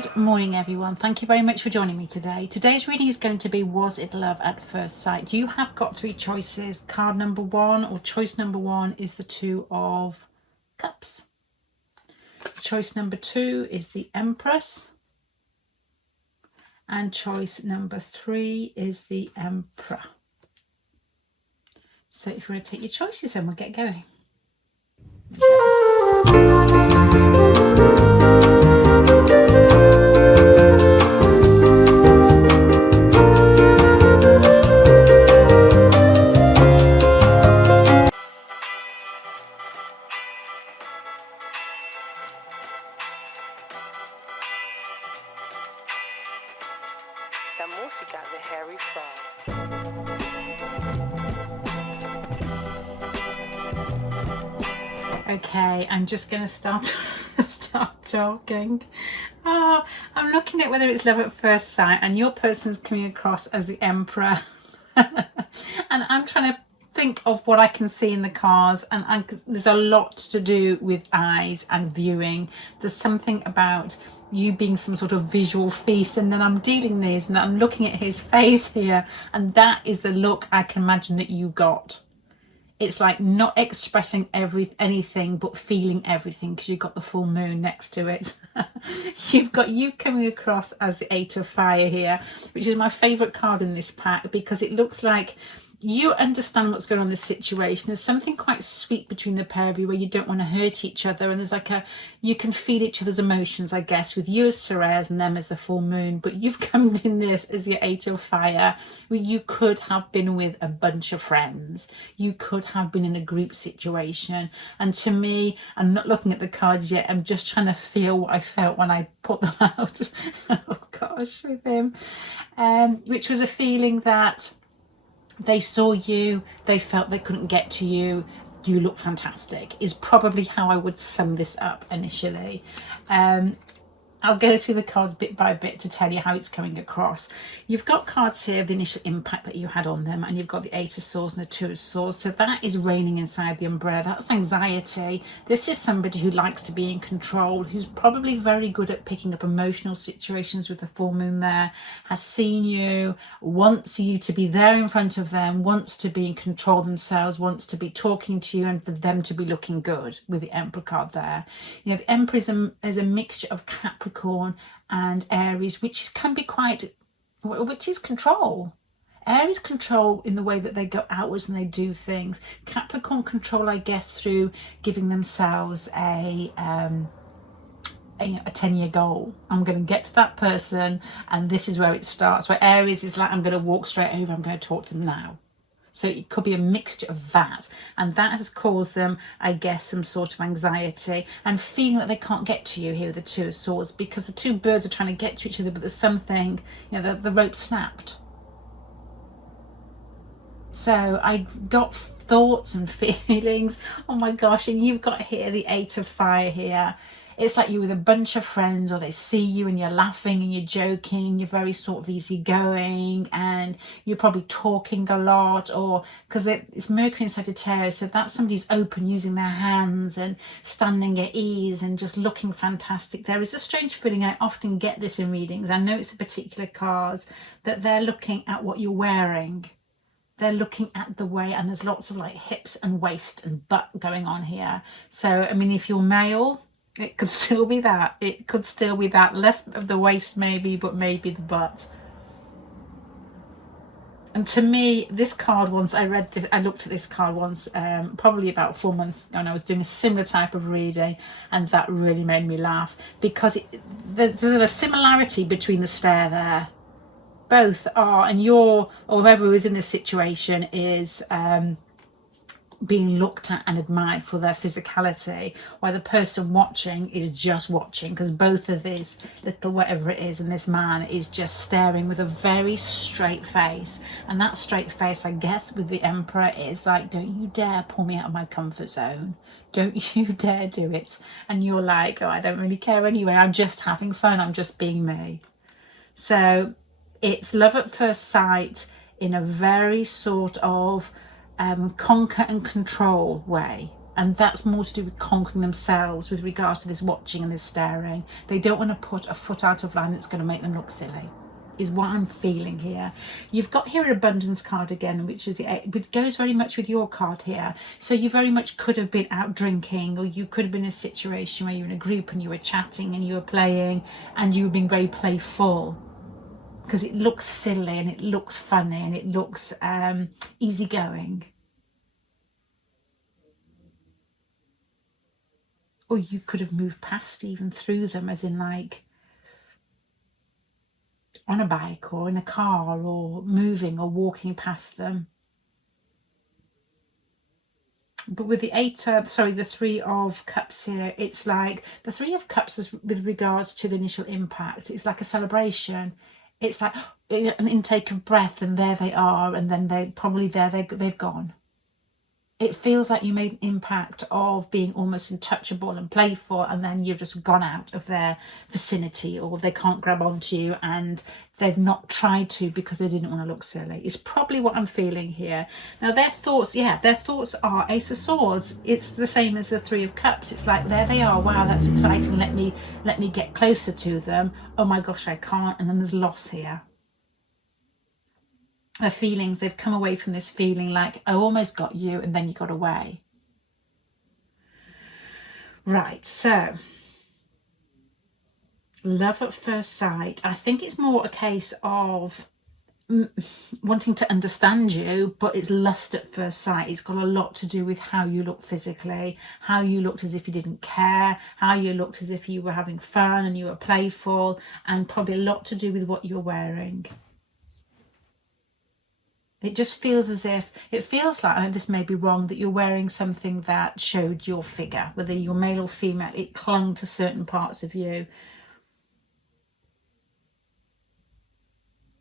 Good morning, everyone. Thank you very much for joining me today. Today's reading is going to be Was It Love at First Sight? You have got three choices. Card number one, or choice number one, is the Two of Cups. Choice number two is the Empress. And choice number three is the Emperor. So if you want to take your choices, then we'll get going. La música de Harry Fraud. Okay, I'm just going to start talking. I'm looking at whether it's love at first sight, and your person's coming across as the Emperor. And I'm trying to think of what I can see in the cards, and there's a lot to do with eyes and viewing. There's something about you being some sort of visual feast, and then I'm dealing these and I'm looking at his face here, and that is the look I can imagine that you got. It's like not expressing anything but feeling everything, because you've got the full moon next to it. You've got you coming across as the Eight of Fire here, which is my favourite card in this pack, because it looks like you understand what's going on in this situation. There's something quite sweet between the pair of you where you don't want to hurt each other, and there's like you can feel each other's emotions, I guess, with you as Ceres and them as the full moon. But you've come in this as your Eight of Fire, where you could have been with a bunch of friends, you could have been in a group situation. And to me, I'm not looking at the cards yet, I'm just trying to feel what I felt when I put them out. Oh gosh, with him, which was a feeling that they saw you, they felt they couldn't get to you, you look fantastic, is probably how I would sum this up initially. I'll go through the cards bit by bit to tell you how it's coming across. You've got cards here, the initial impact that you had on them, and you've got the Eight of Swords and the Two of Swords. So that is reigning inside the umbrella. That's anxiety. This is somebody who likes to be in control, who's probably very good at picking up emotional situations with the full moon there, has seen you, wants you to be there in front of them, wants to be in control themselves, wants to be talking to you, and for them to be looking good with the Emperor card there. You know, the Emperor is a mixture of Capricorn and Aries, which can be which is control. Aries control in the way that they go outwards and they do things. Capricorn control, I guess, through giving themselves a 10-year goal. I'm going to get to that person, and this is where it starts. Where Aries is like, I'm going to walk straight over, I'm going to talk to them now. So it could be a mixture of that, and that has caused them, I guess, some sort of anxiety and feeling that they can't get to you here with the Two of Swords, because the two birds are trying to get to each other, but there's something, the rope snapped. So I got thoughts and feelings. Oh my gosh, and you've got here the Eight of Fire here. It's like you're with a bunch of friends, or they see you and you're laughing and you're joking, you're very sort of easygoing, and you're probably talking a lot, or because it's Mercury in Sagittarius, so that's somebody who's open, using their hands and standing at ease and just looking fantastic. There is a strange feeling, I often get this in readings, I know it's a particular cards, that they're looking at what you're wearing. They're looking at the way, and there's lots of like hips and waist and butt going on here. So, I mean, if you're male, it could still be that. It could still be that. Less of the waist maybe, but maybe the butt. And to me, this card once, I looked at this card once, probably about 4 months ago, and I was doing a similar type of reading, and that really made me laugh, because there's a similarity between the stare there. Both are, and or whoever is in this situation is being looked at and admired for their physicality, while the person watching is just watching, because both of these little whatever it is and this man is just staring with a very straight face. And that straight face, I guess, with the Emperor is like, don't you dare pull me out of my comfort zone, don't you dare do it. And you're like, oh, I don't really care anyway, I'm just having fun, I'm just being me. So it's love at first sight in a very sort of conquer and control way. And that's more to do with conquering themselves with regards to this watching and this staring. They don't want to put a foot out of line that's going to make them look silly, is what I'm feeling here. You've got here an abundance card again, which goes very much with your card here. So you very much could have been out drinking, or you could have been in a situation where you're in a group and you were chatting and you were playing and you were being very playful, because it looks silly and it looks funny and it looks easygoing. Or you could have moved past even through them, as in like on a bike or in a car, or moving or walking past them. But with the the Three of Cups here, it's like the Three of Cups is with regards to the initial impact. It's like a celebration. It's like an intake of breath, and there they are, and then they've gone. It feels like you made an impact of being almost untouchable and playful, and then you've just gone out of their vicinity, or they can't grab onto you, and they've not tried to because they didn't want to look silly. It's probably what I'm feeling here. Now their thoughts are Ace of Swords. It's the same as the Three of Cups. It's like, there they are. Wow, that's exciting. Let me get closer to them. Oh my gosh, I can't. And then there's loss here. Their feelings, they've come away from this feeling like, I almost got you, and then you got away. Right, so love at first sight. I think it's more a case of wanting to understand you, but it's lust at first sight. It's got a lot to do with how you look physically, how you looked as if you didn't care, how you looked as if you were having fun and you were playful, and probably a lot to do with what you're wearing. It just feels as if, it feels like, and this may be wrong, that you're wearing something that showed your figure, whether you're male or female. It clung to certain parts of you.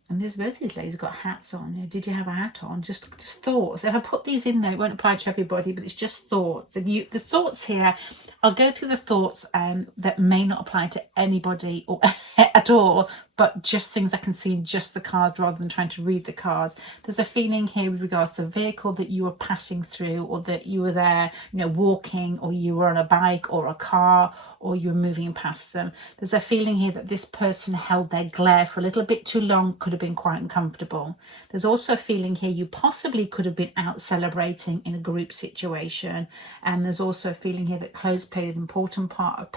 And there's both these ladies got hats on. Did you have a hat on? Just thoughts. If I put these in there, it won't apply to everybody, but it's just thoughts. The thoughts here, I'll go through the thoughts that may not apply to anybody or at all, but just things I can see in just the cards rather than trying to read the cards. There's a feeling here with regards to a vehicle that you were passing through, or that you were there, walking, or you were on a bike or a car, or you were moving past them. There's a feeling here that this person held their glare for a little bit too long, could have been quite uncomfortable. There's also a feeling here you possibly could have been out celebrating in a group situation. And there's also a feeling here that clothes played an important part of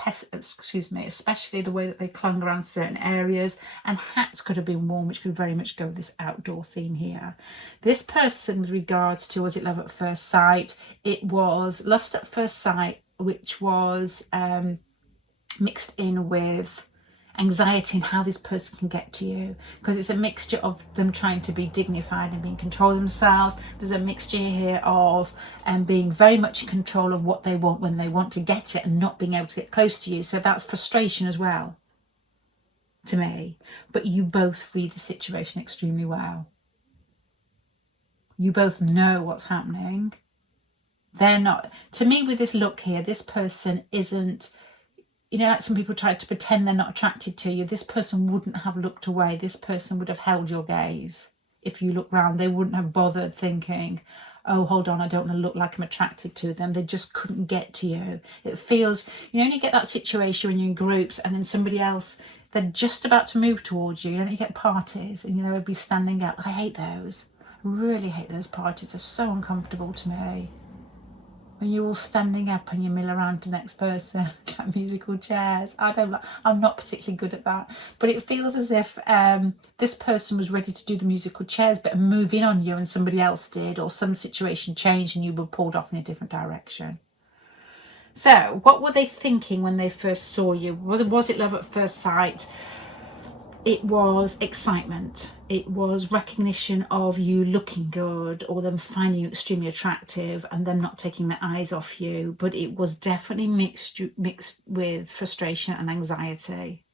especially the way that they clung around certain areas, and hats could have been worn, which could very much go with this outdoor theme here. This person, with regards to, was it love at first sight? It was lust at first sight, which was mixed in with anxiety and how this person can get to you, because it's a mixture of them trying to be dignified and being in control of themselves. There's a mixture here of being very much in control of what they want when they want to get it, and not being able to get close to you. So that's frustration as well, to me. But you both read the situation extremely well. You both know what's happening. They're not, to me, with this look here, this person isn't, like some people try to pretend they're not attracted to you. This person wouldn't have looked away. This person would have held your gaze. If you look round, they wouldn't have bothered thinking, oh, hold on, I don't want to look like I'm attracted to them. They just couldn't get to you. It feels, when you get that situation when you're in groups and then somebody else, they're just about to move towards you. You get parties and they'll be standing up. I hate those. I really hate those parties. They're so uncomfortable to me. When you're all standing up and you mill around the next person, it's like musical chairs. I'm not particularly good at that. But it feels as if this person was ready to do the musical chairs but move in on you, and somebody else did, or some situation changed and you were pulled off in a different direction. So what were they thinking when they first saw you? Was it love at first sight? It was excitement. It was recognition of you looking good, or them finding you extremely attractive and them not taking their eyes off you. But it was definitely mixed with frustration and anxiety.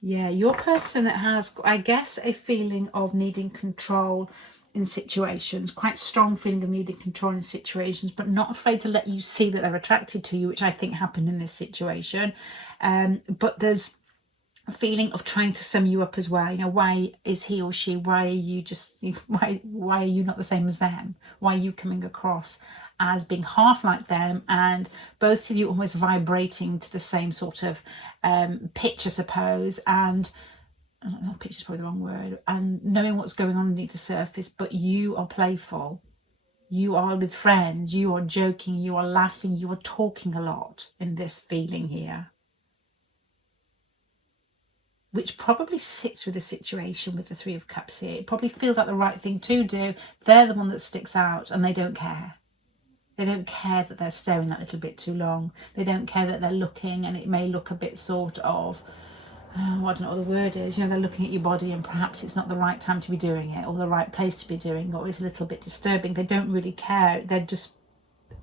Yeah, your person has, I guess, a feeling of needing control in situations, quite strong feeling of needing control in situations, but not afraid to let you see that they're attracted to you, which I think happened in this situation. But there's a feeling of trying to sum you up as well. You know, why is he or she, why are you just, why are you not the same as them? Why are you coming across as being half like them, and both of you almost vibrating to the same sort of pitch, I suppose, and pitch is probably the wrong word, and knowing what's going on underneath the surface, but you are playful, you are with friends, you are joking, you are laughing, you are talking a lot in this feeling here, which probably sits with the situation with the Three of Cups here. It probably feels like the right thing to do. They're the one that sticks out, and they don't care. They don't care that they're staring that little bit too long. They don't care that they're looking, and it may look a bit sort of, I don't know what the word is, you know, they're looking at your body and perhaps it's not the right time to be doing it, or the right place to be doing, or it's a little bit disturbing. They don't really care. They're just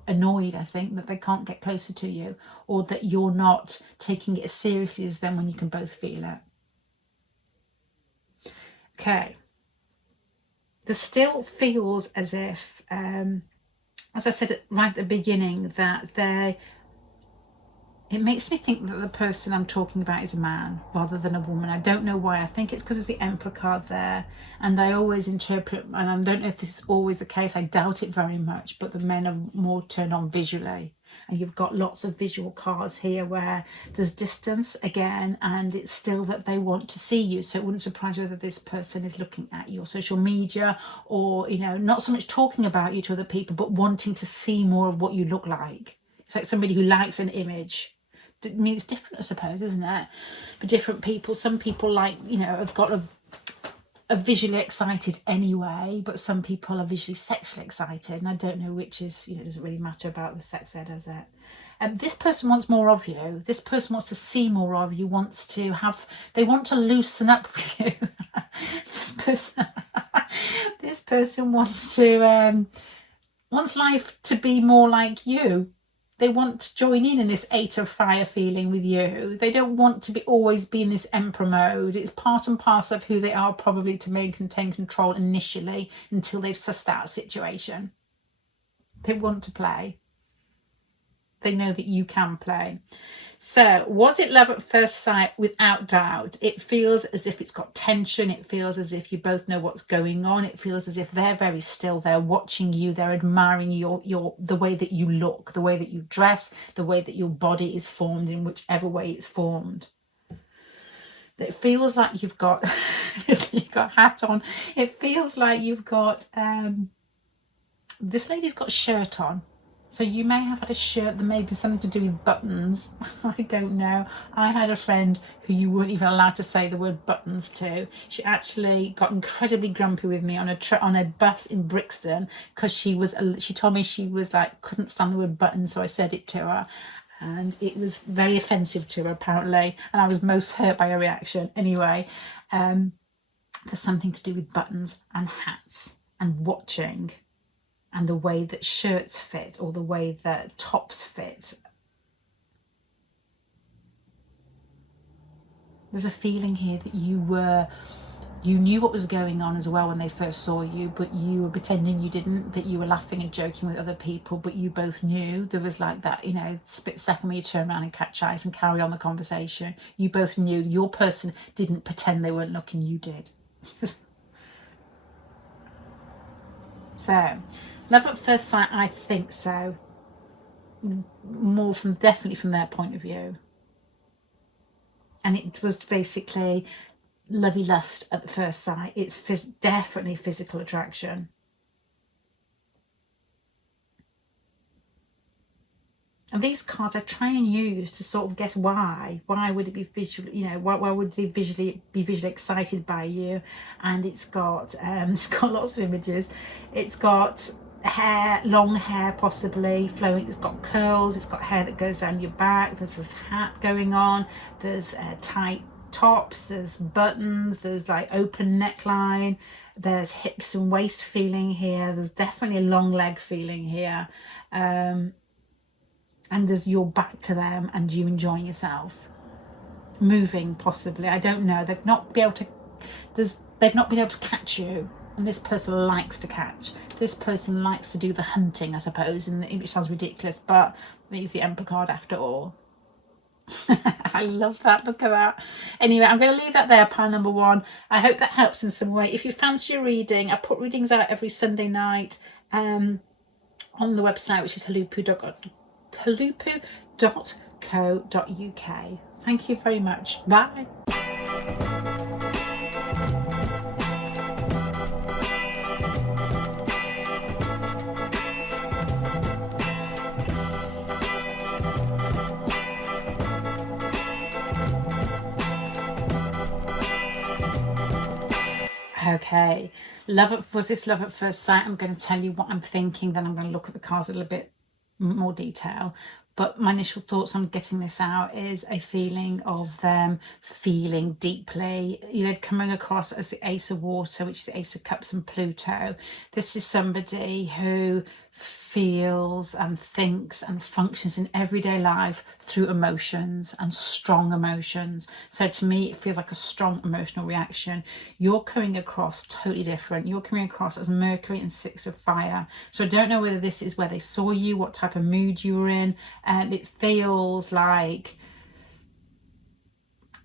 annoyed, I think, that they can't get closer to you, or that you're not taking it as seriously as them when you can both feel it. Okay. There still feels as if, as I said right at the beginning, that it makes me think that the person I'm talking about is a man rather than a woman. I don't know why. I think it's because it's the Emperor card there. And I always interpret, and I don't know if this is always the case, I doubt it very much, but the men are more turned on visually. And you've got lots of visual cards here where there's distance again, and it's still that they want to see you. So it wouldn't surprise whether this person is looking at your social media, or, you know, not so much talking about you to other people, but wanting to see more of what you look like. It's like somebody who likes an image. I mean, it's different, I suppose, isn't it, for different people. Some people, like, you know, have got a visually excited anyway, but some people are visually sexually excited, and I don't know which is, you know, it doesn't really matter about the sex there, does it? This person wants more of you. This person wants to see more of you, they want to loosen up with you. This person wants life to be more like you. They want to join in this 8 of fire feeling with you. They don't want to always be in this Emperor mode. It's part and parcel of who they are, probably, to maintain control initially until they've sussed out a situation. They want to play. They know that you can play. So, was it love at first sight? Without doubt. It feels as if it's got tension. It feels as if you both know what's going on. It feels as if they're very still. They're watching you. They're admiring the way that you look, the way that you dress, the way that your body is formed, in whichever way it's formed. It feels like you've got you've got a hat on. It feels like you've got this lady's got a shirt on. So you may have had a shirt that may be something to do with buttons. I don't know. I had a friend who you weren't even allowed to say the word buttons to. She actually got incredibly grumpy with me on a bus in Brixton because she told me she was like, couldn't stand the word button, so I said it to her. And it was very offensive to her, apparently. And I was most hurt by her reaction. Anyway, there's something to do with buttons and hats and watching, and the way that shirts fit, or the way that tops fit. There's a feeling here that you knew what was going on as well when they first saw you, but you were pretending you didn't, that you were laughing and joking with other people, but you both knew. There was like that, you know, split second where you turn around and catch eyes and carry on the conversation. You both knew. Your person didn't pretend they weren't looking, you did. So, love at first sight, I think so. Definitely from their point of view. And it was basically lovey lust at the first sight. It's definitely physical attraction. And these cards I try and use to sort of guess why. Why would it be visually, you know, why would they be visually excited by you? And it's got lots of images. It's got hair, long hair possibly flowing. It's got curls. It's got hair that goes down your back. There's this hat going on. There's tight tops. There's buttons. There's like open neckline. There's hips and waist feeling here. There's definitely a long leg feeling here. And there's your back to them and you enjoying yourself. Moving possibly. I don't know. They've not been able to catch you. And this person likes to catch. This person likes to do the hunting, I suppose, and it sounds ridiculous, but it's the Emperor card after all. I love that. Look at that. Anyway, I'm going to leave that there, pile number 1. I hope that helps in some way. If you fancy a reading, I put readings out every Sunday night on the website, which is huluppu.co.uk. Thank you very much. Bye. Okay, was this love at first sight? I'm going to tell you what I'm thinking, then I'm going to look at the cards a little bit more detail. But my initial thoughts on getting this out is a feeling of them feeling deeply. They're coming across as the Ace of Water, which is the Ace of Cups and Pluto. This is somebody who feels and thinks and functions in everyday life through emotions and strong emotions. So to me, it feels like a strong emotional reaction. You're coming across totally different. You're coming across as Mercury and 6 of Fire. So I don't know whether this is where they saw you, what type of mood you were in. It feels like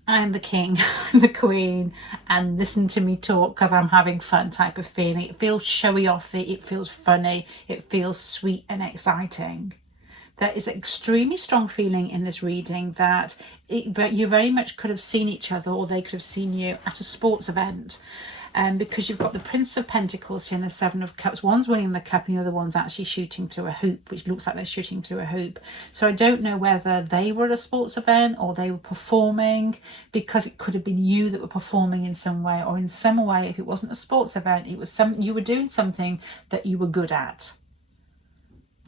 I'm the king, I'm the queen, and listen to me talk because I'm having fun type of feeling. It feels showy offy, it feels funny, it feels sweet and exciting. There is an extremely strong feeling in this reading that you very much could have seen each other, or they could have seen you at a sports event. Because you've got the Prince of Pentacles here and the 7 of Cups. One's winning the cup and the other one's actually shooting through a hoop, which looks like they're shooting through a hoop. So I don't know whether they were at a sports event or they were performing, because it could have been you that were performing in some way, or in some way, if it wasn't a sports event, it was you were doing something that you were good at,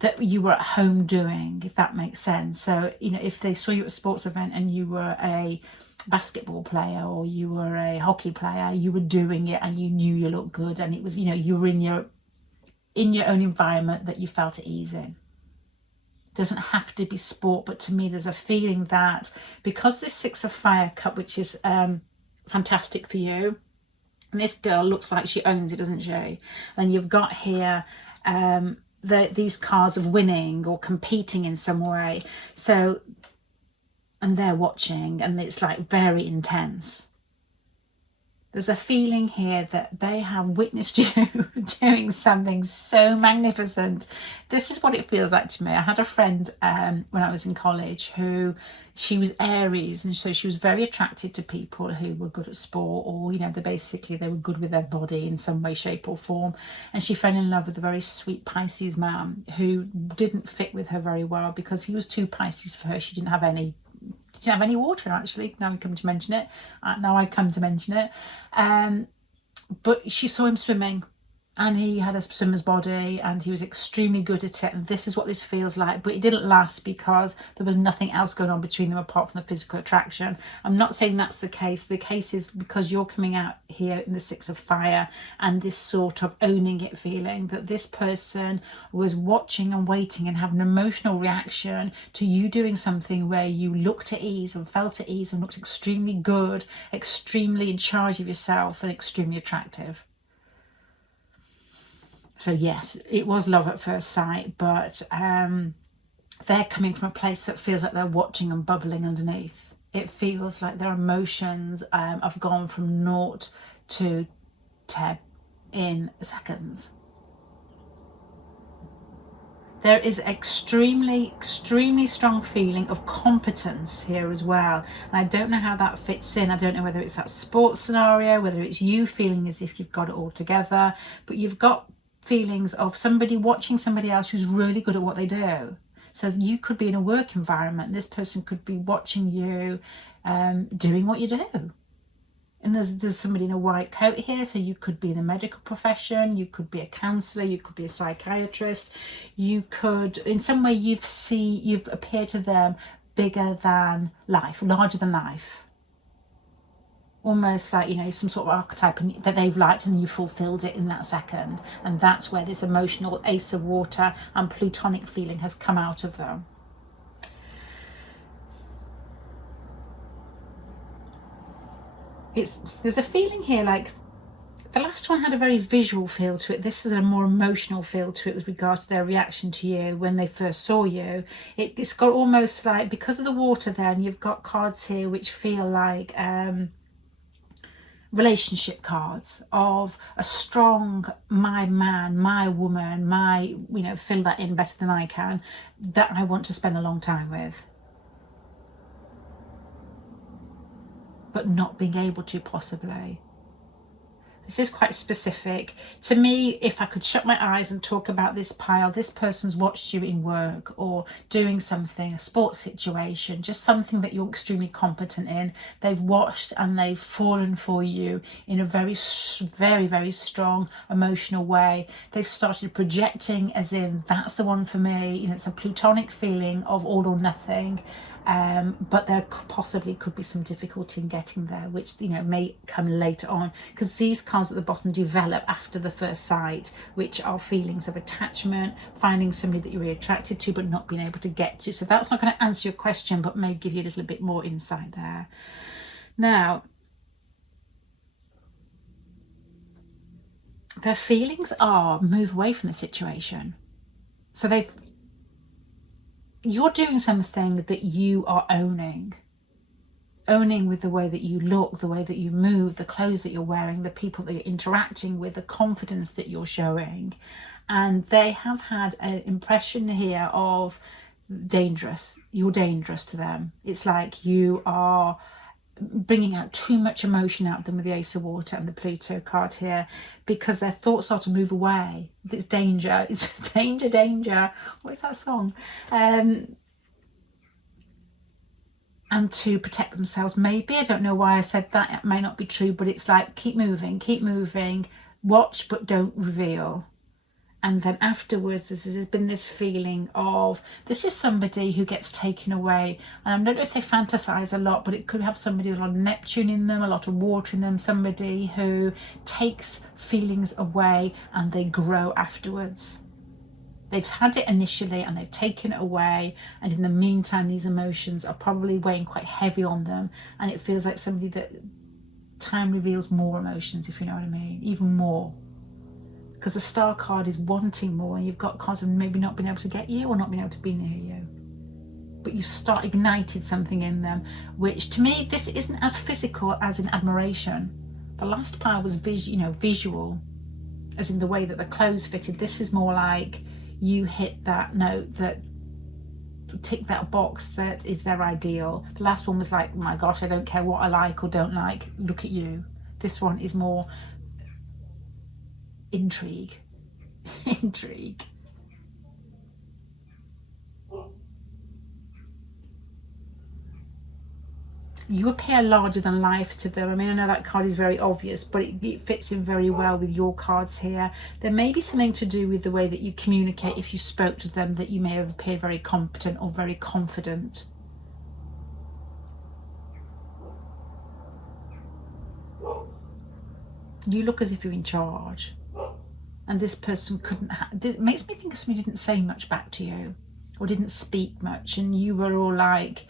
that you were at home doing, if that makes sense. So, if they saw you at a sports event and you were a basketball player or you were a hockey player, you were doing it and you knew you looked good, and it was, you were in your own environment that you felt at ease in. It doesn't have to be sport, but to me there's a feeling that because this 6 of Fire cup, which is fantastic for you, and this girl looks like she owns it, doesn't she? And you've got here these cards of winning or competing in some way. So, and they're watching, and it's like very intense. There's a feeling here that they have witnessed you doing something so magnificent. This is what it feels like to me. I had a friend when I was in college who, she was Aries, and so she was very attracted to people who were good at sport, or they were good with their body in some way, shape or form. And she fell in love with a very sweet Pisces man who didn't fit with her very well because he was too Pisces for her. She didn't have any water, actually. Now I come to mention it. But she saw him swimming, and he had a swimmer's body, and he was extremely good at it, and this is what this feels like. But it didn't last because there was nothing else going on between them apart from the physical attraction. I'm not saying that's the case. The case is because you're coming out here in the 6 of Fire, and this sort of owning it feeling that this person was watching and waiting and having an emotional reaction to you doing something where you looked at ease and felt at ease and looked extremely good, extremely in charge of yourself, and extremely attractive. So yes, it was love at first sight, but they're coming from a place that feels like they're watching and bubbling underneath. It feels like their emotions have gone from 0 to 10 in seconds. There is extremely, extremely strong feeling of competence here as well. And I don't know how that fits in. I don't know whether it's that sports scenario, whether it's you feeling as if you've got it all together, but you've got feelings of somebody watching somebody else who's really good at what they do. So you could be in a work environment. This person could be watching you doing what you do. And there's somebody in a white coat here. So you could be in the medical profession. You could be a counsellor. You could be a psychiatrist. You could, in some way, you've appeared to them bigger than life, larger than life. Almost like, some sort of archetype that they've liked, and you fulfilled it in that second. And that's where this emotional Ace of Water and plutonic feeling has come out of them. There's a feeling here like The last one had a very visual feel to it. This is a more emotional feel to it with regards to their reaction to you when they first saw you. It's got almost like, because of the water there, and you've got cards here which feel like relationship cards of a strong, my man, my woman, my, you know, fill that in better than I can, that I want to spend a long time with. But not being able to, possibly. This is quite specific. To me, if I could shut my eyes and talk about this pile, this person's watched you in work or doing something, a sports situation, just something that you're extremely competent in. They've watched and they've fallen for you in a very, very strong emotional way. They've started projecting as in, that's the one for me. You know, it's a plutonic feeling of all or nothing. But there possibly could be some difficulty in getting there, which, you know, may come later on, because these cards at the bottom develop after the first sight, which are feelings of attachment, finding somebody that you're really attracted to but not being able to get to. So that's not going to answer your question, but may give you a little bit more insight there. Now, their feelings are move away from the situation. So you're doing something that you are owning with the way that you look, the way that you move, the clothes that you're wearing, the people that you're interacting with, the confidence that you're showing. And they have had an impression here of dangerous. You're dangerous to them. It's like you are bringing out too much emotion out of them with the Ace of Water and the Pluto card here, because their thoughts are to move away. It's danger. It's danger. What is that song? And to protect themselves, maybe. I don't know why I said that. It may not be true, but it's like, keep moving, watch but don't reveal. And then afterwards, there's been this feeling of, this is somebody who gets taken away. And I don't know if they fantasize a lot, but it could have somebody with a lot of Neptune in them, a lot of water in them, somebody who takes feelings away and they grow afterwards. They've had it initially and they've taken it away. And in the meantime, these emotions are probably weighing quite heavy on them. And it feels like somebody that time reveals more emotions, if you know what I mean, even more. Because the Star card is wanting more, and you've got cards of maybe not being able to get you or not being able to be near you. But you've ignited something in them, which to me, this isn't as physical as in admiration. The last pile was visual, as in the way that the clothes fitted. This is more like you hit that note, that tick that box that is their ideal. The last one was like, oh my gosh, I don't care what I like or don't like, look at you. This one is more intrigue. You appear larger than life to them. I mean, I know that card is very obvious, but it fits in very well with your cards here. There may be something to do with the way that you communicate if you spoke to them, that you may have appeared very competent or very confident. You look as if you're in charge. And this person it makes me think somebody didn't say much back to you or didn't speak much, and you were all like,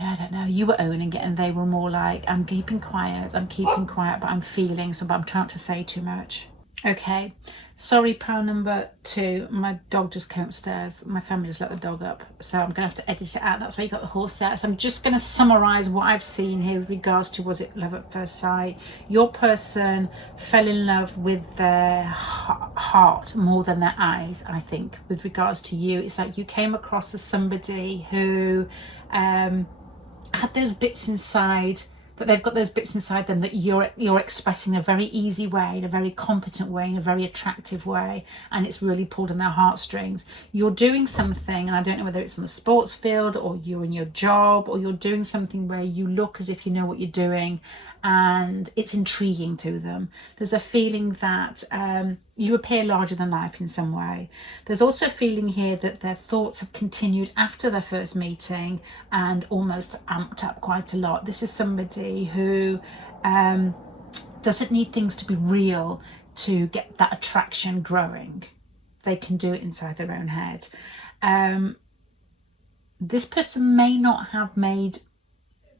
I don't know, you were owning it, and they were more like, I'm keeping quiet, but I'm feeling, but I'm trying not to say too much. Okay, sorry, pile number 2. My dog just came upstairs. My family just let the dog up, so I'm going to have to edit it out. That's why you got the horse there. So I'm just going to summarise what I've seen here with regards to, was it love at first sight? Your person fell in love with their heart more than their eyes, I think, with regards to you. It's like you came across as somebody who had those bits inside, but they've got those bits inside them that you're expressing in a very easy way, in a very competent way, in a very attractive way, and it's really pulled on their heartstrings. You're doing something, and I don't know whether it's on the sports field or you're in your job, or you're doing something where you look as if you know what you're doing, and it's intriguing to them. There's a feeling that you appear larger than life in some way. There's also a feeling here that their thoughts have continued after their first meeting and almost amped up quite a lot. This is somebody who doesn't need things to be real to get that attraction growing. They can do it inside their own head. This person may not have made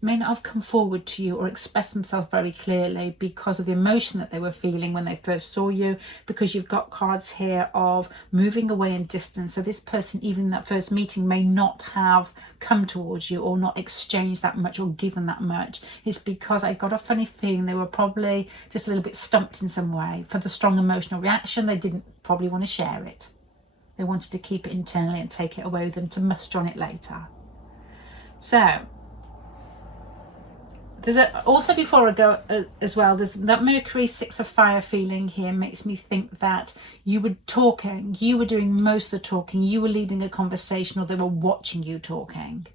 may not have come forward to you or expressed themselves very clearly because of the emotion that they were feeling when they first saw you, because you've got cards here of moving away in distance. So this person, even in that first meeting, may not have come towards you or not exchanged that much or given that much. It's because I got a funny feeling they were probably just a little bit stumped in some way. For the strong emotional reaction, they didn't probably want to share it. They wanted to keep it internally and take it away with them to muster on it later. So there's also, before I go as well, there's that Mercury 6 of fire feeling here makes me think that you were talking, you were doing most of the talking, you were leading a conversation, or they were watching you talking.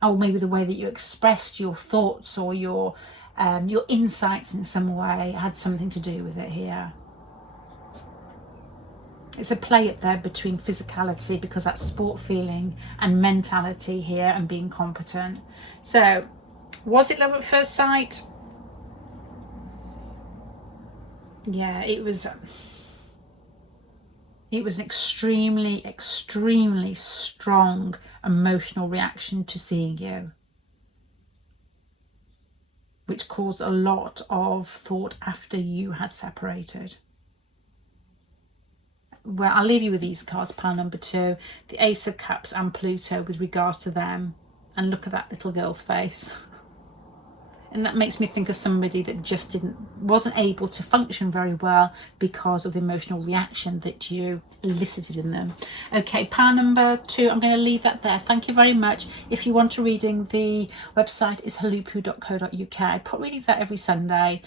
Or maybe the way that you expressed your thoughts or your insights in some way had something to do with it here. It's a play up there between physicality, because that's sport feeling, and mentality here and being competent. So, was it love at first sight? Yeah, it was an extremely, extremely strong emotional reaction to seeing you, which caused a lot of thought after you had separated. Well, I'll leave you with these cards, pile number 2, the Ace of Cups and Pluto with regards to them. And look at that little girl's face. And that makes me think of somebody that just wasn't able to function very well because of the emotional reaction that you elicited in them. Okay, pile number 2, I'm going to leave that there. Thank you very much. If you want a reading, the website is huluppu.co.uk. I put readings out every Sunday.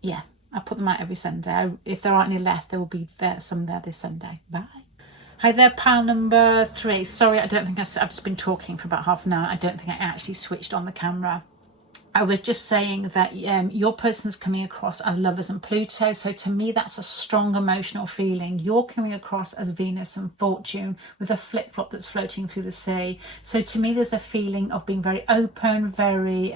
Yeah. I put them out every Sunday. If there aren't any left, there will be some there this Sunday. Bye. Hi there, pile number 3. Sorry, I don't think I've just been talking for about half an hour. I don't think I actually switched on the camera. I was just saying that your person's coming across as lovers and Pluto. So to me, that's a strong emotional feeling. You're coming across as Venus and Fortune with a flip-flop that's floating through the sea. So to me, there's a feeling of being very open, very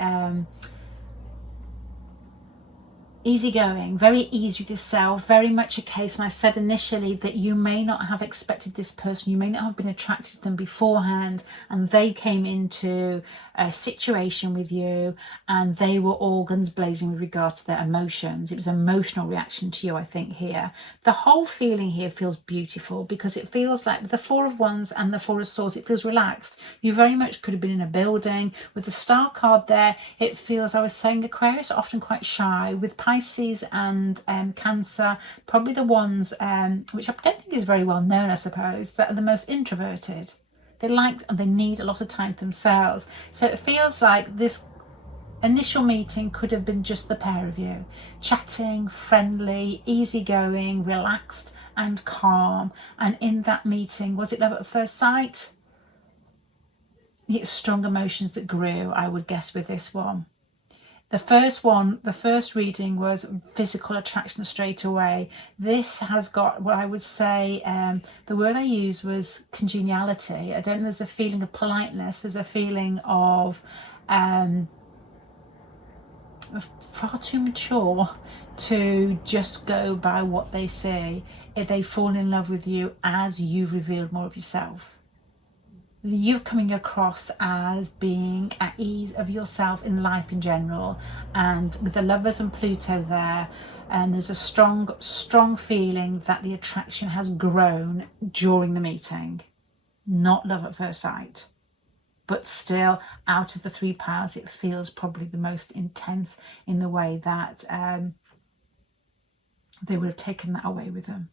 easygoing, very easy with yourself, very much a case, and I said initially that you may not have expected this person, you may not have been attracted to them beforehand, and they came into a situation with you and they were all guns blazing with regard to their emotions. It was an emotional reaction to you, I think, here. The whole feeling here feels beautiful because it feels like the 4 of Wands and the 4 of Swords, it feels relaxed. You very much could have been in a building. With the Star card there, it feels, I was saying, Aquarius are often quite shy. With Pisces and Cancer, probably the ones which I don't think is very well known, I suppose, that are the most introverted. They like and they need a lot of time to themselves. So it feels like this initial meeting could have been just the pair of you, chatting, friendly, easygoing, relaxed and calm. And in that meeting, was it love at first sight? It's strong emotions that grew, I would guess, with this one. The first reading was physical attraction straight away. This has got what I would say, the word I used was congeniality. I don't know, there's a feeling of politeness, there's a feeling of far too mature to just go by what they say if they fall in love with you as you've revealed more of yourself. You're coming across as being at ease of yourself in life in general, and with the Lovers and Pluto there, and there's a strong feeling that the attraction has grown during the meeting. Not love at first sight, but still, out of the 3 piles, it feels probably the most intense in the way that they would have taken that away with them.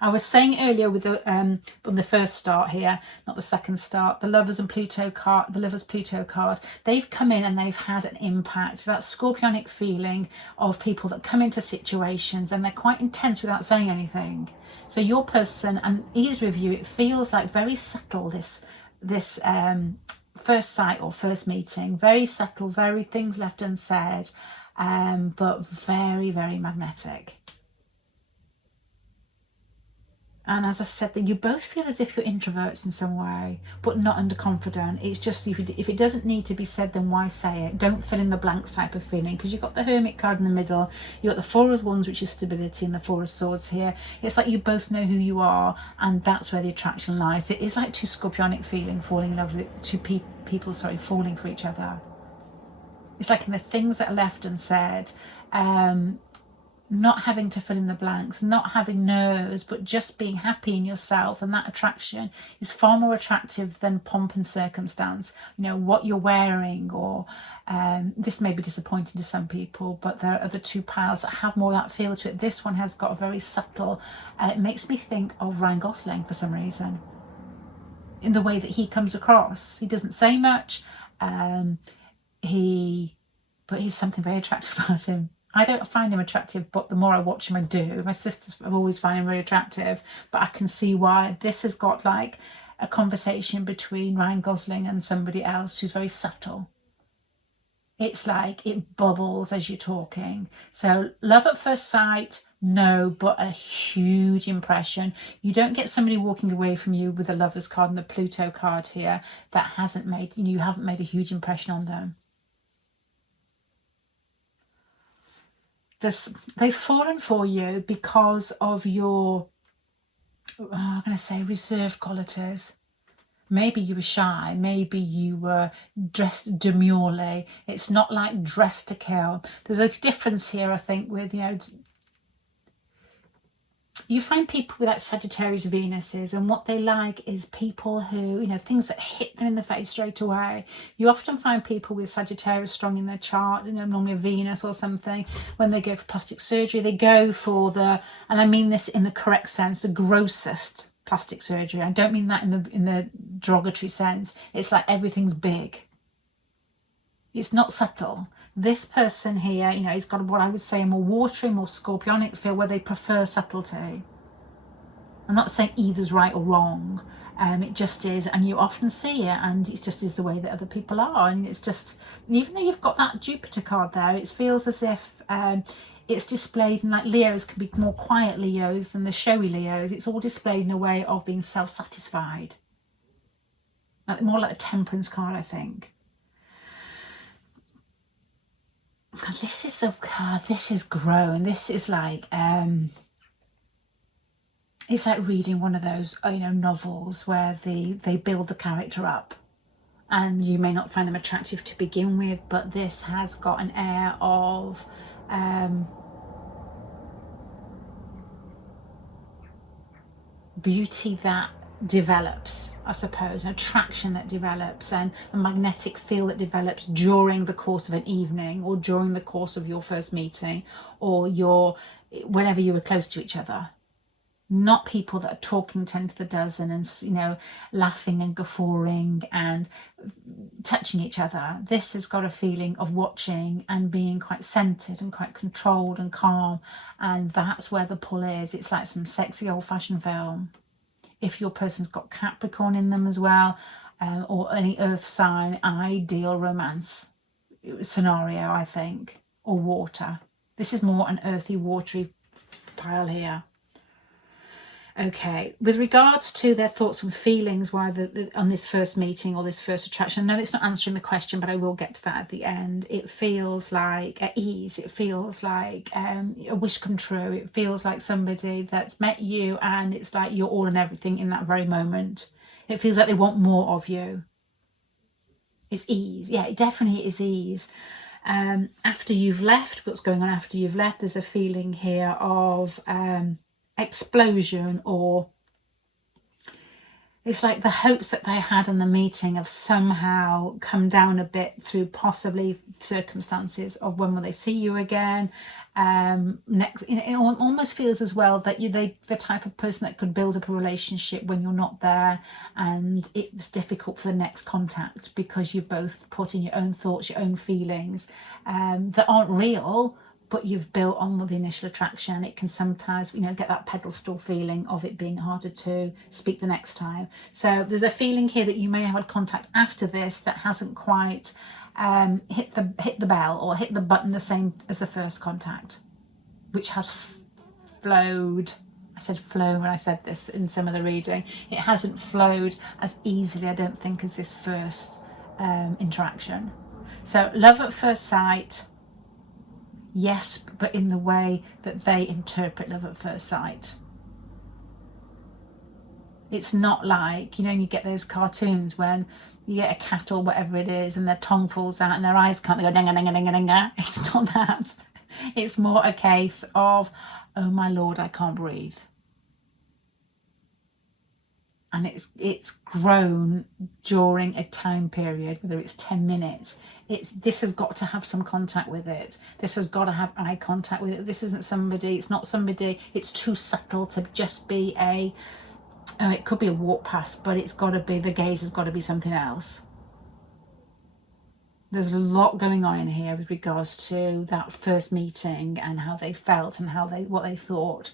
I was saying earlier with on the first start here, not the second start, the Lovers and Pluto card, the Lovers Pluto card, they've come in and they've had an impact. That scorpionic feeling of people that come into situations and they're quite intense without saying anything. So your person and either of you, it feels like very subtle, this first sight or first meeting, very subtle, very things left unsaid, but very, very magnetic. And as I said, that you both feel as if you're introverts in some way, but not underconfident. It's just, if it doesn't need to be said, then why say it? Don't fill in the blanks type of feeling, because you've got the Hermit card in the middle, you've got the Four of Wands, which is stability, and the Four of Swords here. It's like you both know who you are, and that's where the attraction lies. It is like two scorpionic feeling, falling in love with two people, falling for each other. It's like in the things that are left unsaid, not having to fill in the blanks, not having nerves, but just being happy in yourself. And that attraction is far more attractive than pomp and circumstance. You know, what you're wearing, or this may be disappointing to some people, but there are other two piles that have more of that feel to it. This one has got a very subtle, it makes me think of Ryan Gosling for some reason, in the way that he comes across. He doesn't say much, but he's something very attractive about him. I don't find him attractive, but the more I watch him, I do. My sisters have always found him really attractive, but I can see why. This has got like a conversation between Ryan Gosling and somebody else who's very subtle. It's like it bubbles as you're talking. So love at first sight, no, but a huge impression. You don't get somebody walking away from you with a Lover's card and the Pluto card here that you haven't made a huge impression on them. They've fallen for you because of your, I'm going to say, reserved qualities. Maybe you were shy, maybe you were dressed demurely. It's not like dressed to kill. There's a difference here, I think, with, you find people with that Sagittarius Venuses, and what they like is people who, things that hit them in the face straight away. You often find people with Sagittarius strong in their chart, normally a Venus or something, when they go for plastic surgery, they go for and I mean this in the correct sense, the grossest plastic surgery. I don't mean that in the derogatory sense. It's like everything's big. It's not subtle. This person here, he's got what I would say a more watery, more scorpionic feel, where they prefer subtlety. I'm not saying either's right or wrong. It just is, and you often see it, and it just is the way that other people are. And it's just, even though you've got that Jupiter card there, it feels as if it's displayed in, like, Leos can be more quiet Leos than the showy Leos. It's all displayed in a way of being self-satisfied. More like a Temperance card, I think. This is the card, this is grown. This is like, it's like reading one of those, novels where they build the character up. And you may not find them attractive to begin with, but this has got an air of beauty that develops, I suppose, an attraction that develops, and a magnetic field that develops during the course of an evening, or during the course of your first meeting, or whenever you were close to each other. Not people that are talking 10 to the dozen and, laughing and guffawing and touching each other. This has got a feeling of watching and being quite centered and quite controlled and calm, and that's where the pull is. It's like some sexy old-fashioned film. If your person's got Capricorn in them as well, or any earth sign, ideal romance scenario, I think, or water. This is more an earthy, watery pile here. Okay, with regards to their thoughts and feelings on this first meeting or this first attraction, I know it's not answering the question, but I will get to that at the end. It feels like at ease. It feels like a wish come true. It feels like somebody that's met you and it's like you're all and everything in that very moment. It feels like they want more of you. It's ease. Yeah, it definitely is ease. After you've left, what's going on after you've left, there's a feeling here of explosion, or it's like the hopes that they had in the meeting have somehow come down a bit through possibly circumstances of when will they see you again. Next, it almost feels as well that the type of person that could build up a relationship when you're not there, and it's difficult for the next contact because you've both put in your own thoughts, your own feelings that aren't real, but you've built on with the initial attraction. It can sometimes, get that pedestal feeling of it being harder to speak the next time. So there's a feeling here that you may have had contact after this that hasn't quite hit the bell or hit the button the same as the first contact, which has flowed. I said flow when I said this in some of the reading. It hasn't flowed as easily, I don't think, as this first interaction. So love at first sight, yes, but in the way that they interpret love at first sight. It's not like, you know, you get those cartoons when you get a cat or whatever it is and their tongue falls out and their eyes can't, they go dinga dinga dinga dinga. It's not that. It's more a case of, oh my Lord, I can't breathe. And it's grown during a time period, whether it's 10 minutes. This has got to have some contact with it. This has got to have eye contact with it. This isn't somebody, it's not somebody, it's too subtle to just be it could be a walk past, but it's got to be, the gaze has got to be something else. There's a lot going on in here with regards to that first meeting and how they felt and what they thought.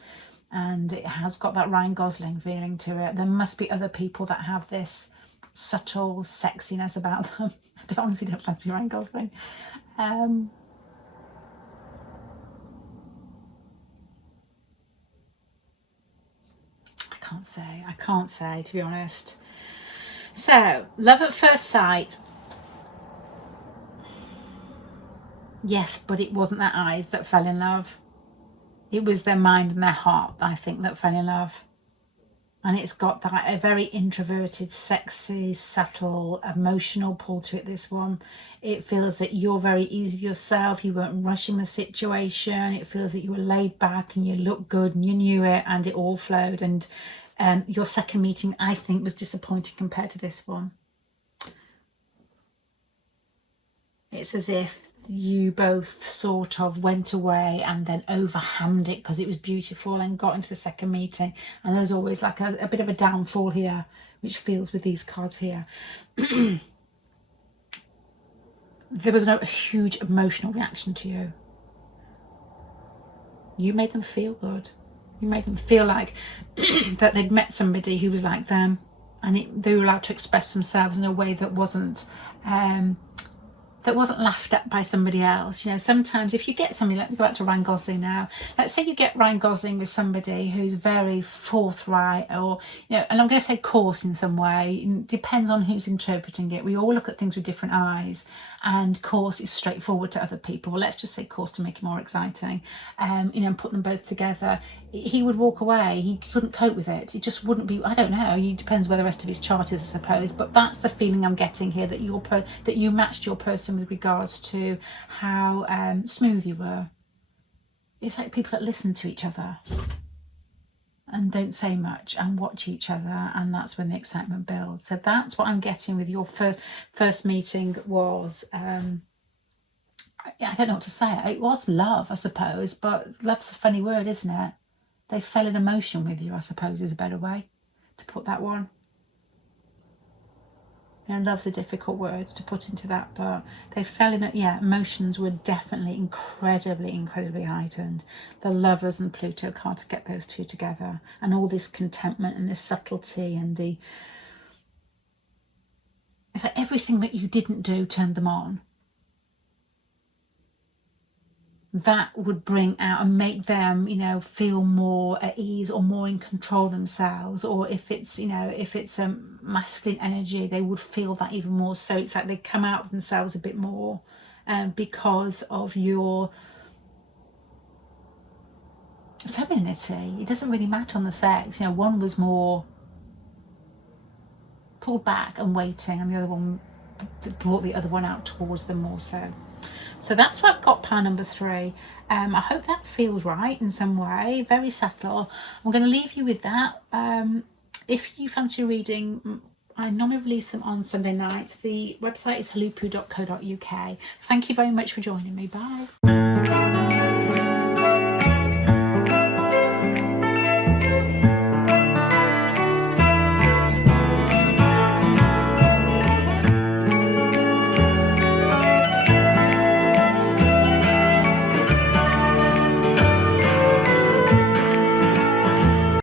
And it has got that Ryan Gosling feeling to it. There must be other people that have this subtle sexiness about them. I honestly don't fancy Ryan Gosling. I can't say, to be honest. So, love at first sight. Yes, but it wasn't their eyes that fell in love. It was their mind and their heart, I think, that fell in love. And it's got that a very introverted, sexy, subtle, emotional pull to it, this one. It feels that you're very easy yourself. You weren't rushing the situation. It feels that you were laid back and you looked good and you knew it and it all flowed. And your second meeting, I think, was disappointing compared to this one. It's as if you both sort of went away and then overhammed it because it was beautiful and got into the second meeting, and there's always like a bit of a downfall here, which feels with these cards here. There was no huge emotional reaction to you. You made them feel good. You made them feel like that they'd met somebody who was like them, and they were allowed to express themselves in a way that wasn't laughed at by somebody else. You know, sometimes if you get somebody, let me go back to Ryan Gosling now. Let's say you get Ryan Gosling with somebody who's very forthright, or, you know, and I'm going to say coarse in some way. It depends on who's interpreting it. We all look at things with different eyes, and coarse is straightforward to other people. Well, let's just say coarse to make it more exciting. You know, and put them both together. He would walk away. He couldn't cope with it. It just wouldn't be, I don't know. It depends where the rest of his chart is, I suppose. But that's the feeling I'm getting here, that that you matched your person with regards to how smooth you were. It's like people that listen to each other and don't say much and watch each other, and that's when the excitement builds. So that's what I'm getting with your first meeting was, I don't know what to say. It was love, I suppose, but love's a funny word, isn't it? They fell in emotion with you, I suppose, is a better way to put that one. And love's a difficult word to put into that, but they fell in it. Yeah, emotions were definitely incredibly, incredibly heightened. The Lovers and the Pluto card, to get those two together, and all this contentment and this subtlety and it's like everything that you didn't do turned them on. That would bring out and make them, you know, feel more at ease or more in control themselves. Or if it's, you know, if it's a masculine energy, they would feel that even more. So it's like they come out of themselves a bit more because of your femininity. It doesn't really matter on the sex. You know, one was more pulled back and waiting, and the other one brought the other one out towards them more so. So that's what I've got, pile number 3. I hope that feels right in some way. Very subtle. I'm going to leave you with that. If you fancy reading, I normally release them on Sunday nights. The website is huluppu.co.uk. Thank you very much for joining me. Bye.